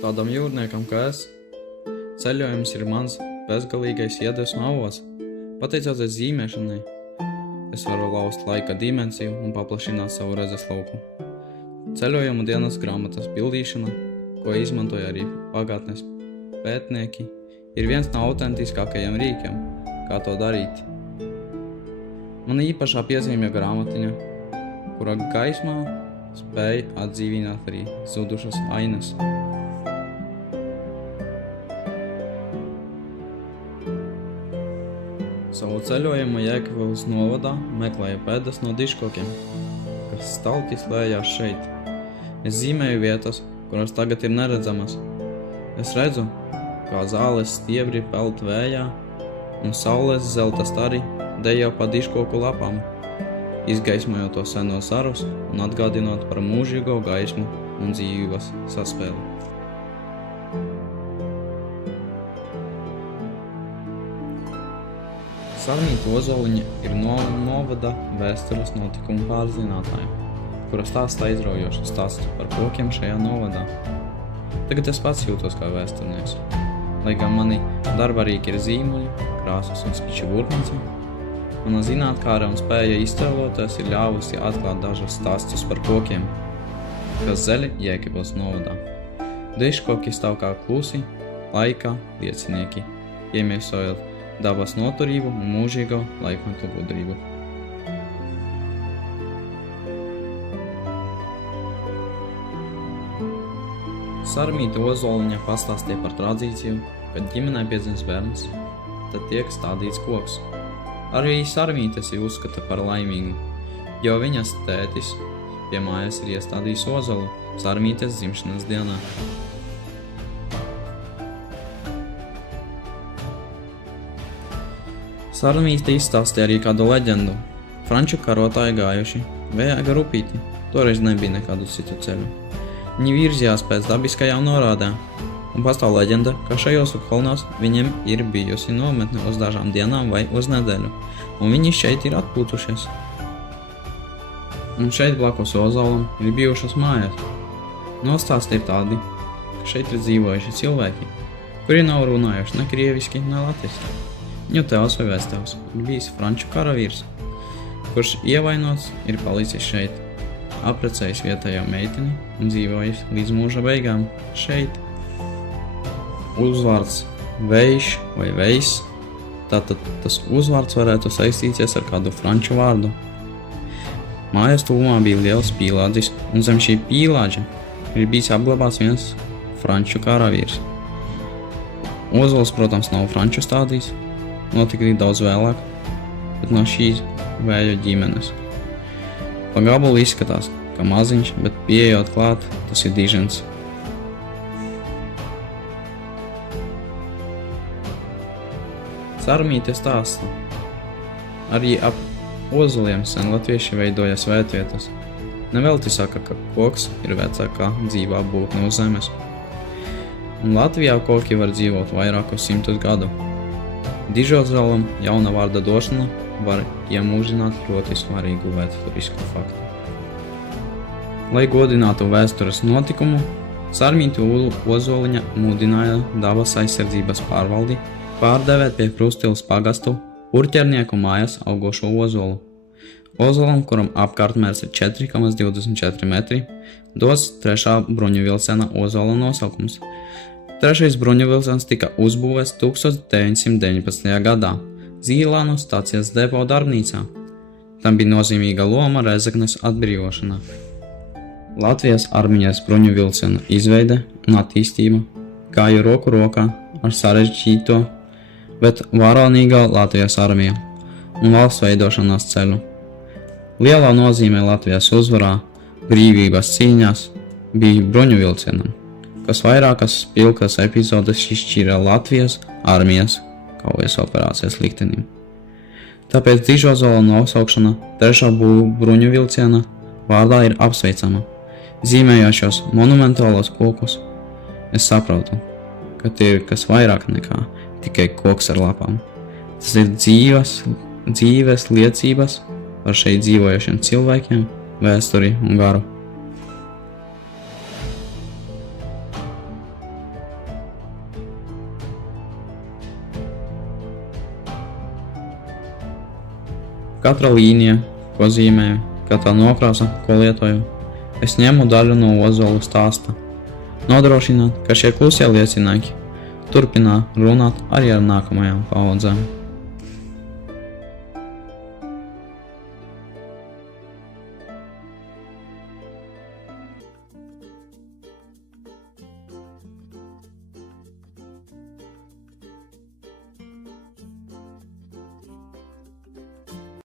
Tādam jūrniekam kā es, ceļojums ir mans bezgalīgais iedvesmu avots. Pateicoties zīmēšanai, es varu laust laika dimensiju un paplašināt savu redzesloku. Ceļojumu dienas grāmatas bildīšana, ko izmantoja arī pagātnes pētnieki, ir viens no autentiskākajiem rīkiem, kā to darīt. Man īpašā piezīmja grāmatiņa, kura gaismā spēja atdzīvināt arī zudušas ainas. Savu ceļojumu Jēkabpils novadā meklēju pēdas no dižkokiem, kas stalki slēdzās šeit. Es zīmēju vietas, kuras tagad ir neredzamas. Es redzu, kā zāles stiebri peld vējā un saules zelta stari dejo pa dižkoku lapām, izgaismojot to senos zarus un atgādinot par mūžīgo gaismu un dzīvības saspēli. Sarmīta Ozoliņa ir novada vēstures notikumu pārzinātāja, kura stāsta aizraujošu stāstu par kokiem šajā novadā. Tagad es pats jūtos kā vēsturnieks, lai gan mani darbarīgi ir zīmuļi, krāsas un spiču burtnici. Mana zinātkāra un spēja iztēloties ir ļāvusi atklāt dažus stāstus par kokiem, kas zeļ Jēkabpils novadā. Dižkoki stāv kā klusi, laika liecinieki, iemiesojot dabas noturību un mūžīgo laikmetu gudrību. Sarmīta Ozoliņa pastāstīja par tradīciju, kad ģimenē piedzimst bērns, tad tiek stādīts koks. Arī Sarmītes ir uzskata par laimīgu, jo viņas tētis pie mājas ir iestādījis ozolu Sarmītes dzimšanas dienā. Sarmīte izstāstīja arī kādu leģendu. Franču karotāji gājuši vējā gar upīti, toreiz nebija nekādu citu ceļu. Viņi virzījās pēc dabiskajām norādēm, un pastāv leģenda, ka šajos kalnos viņiem ir bijusi nometne uz dažām dienām vai uz nedēļu, un viņi šeit ir atpūtušies. Un šeit blakus ozolam ir bijušas mājas. Nostāsti ir tādi, ka šeit ir dzīvojuši cilvēki, kuri nav runājuši ne krieviski, ne latviski. Viņu tēvs vai vectēvs ir bijis franču karavīrs, kurš ievainots ir palicis šeit, apprecējis vietējo meiteni un dzīvojis līdz mūža beigām šeit. Uzvārds Vējš vai Vejs, tātad tas uzvārds varētu saistīties ar kādu franču vārdu. Mājas tuvumā bija liels pīlādzis, un zem šī pīlāģa ir bijis apglabāts viens franču karavīrs. Ozols, protams, nav franču stādījis, notika daudz vēlāk, bet no šīs vēju ģimenes. Pa gabalu izskatās, ka maziņš, bet pieejot klāt, tas ir dižens. Sarmīte stāsta. Arī ap ozoliem sen latvieši veidoja svētvietas. Nevelti saka, ka koks ir vecākā dzīvā būtne uz zemes. Un Latvijā koki var dzīvot vairākus simtus gadu. Dižozolam jauna vārda došana var iemūžināt ļoti svarīgu vēsturisku faktu. Lai godinātu vēstures notikumu, Sarmīta Ozoliņa mudināja dabas aizsardzības pārvaldi pārdevēt pie Krustpils pagastu Urķernieku mājas augošo ozolu. Ozolam, kuram apkārtmērs ir 4,24 metri, dots 3. bruņu vilciena ozola nosaukums. 3. bruņu vilciens tika uzbūvēts 1919. gadā Zīlānu stācijas depo darbnīcā. Tam bija nozīmīga loma Rezeknes atbrīvošanā. Latvijas armijas bruņu vilciena izveide un attīstība gāja roku rokā ar sarežģīto, bet varonīgo Latvijas armiju un valsts veidošanās ceļu. Lielā nozīmē Latvijas uzvarā brīvības cīņās bija bruņu vilcienam, kas vairākas spilgtas epizodes izšķīra Latvijas armijas kaujas operācijas liktenim. Tāpēc Dižozola nosaukšana 3. bruņu vilciena vārdā ir apsveicama. Zīmējot šos monumentālos kokus, es saprotu, ka tie ir kas vairāk nekā tikai koks ar lapām. Tas ir dzīves liecības par šeit dzīvojošiem cilvēkiem, vēsturi un garu. Katra līnija, ko zīmēju, katra nokrāsa, ko lietoju, es ņemu daļu no ozolu stāsta. Nodrošināt, ka šie klusie liecinieki turpinā runāt arī ar nākamajām paudzēm.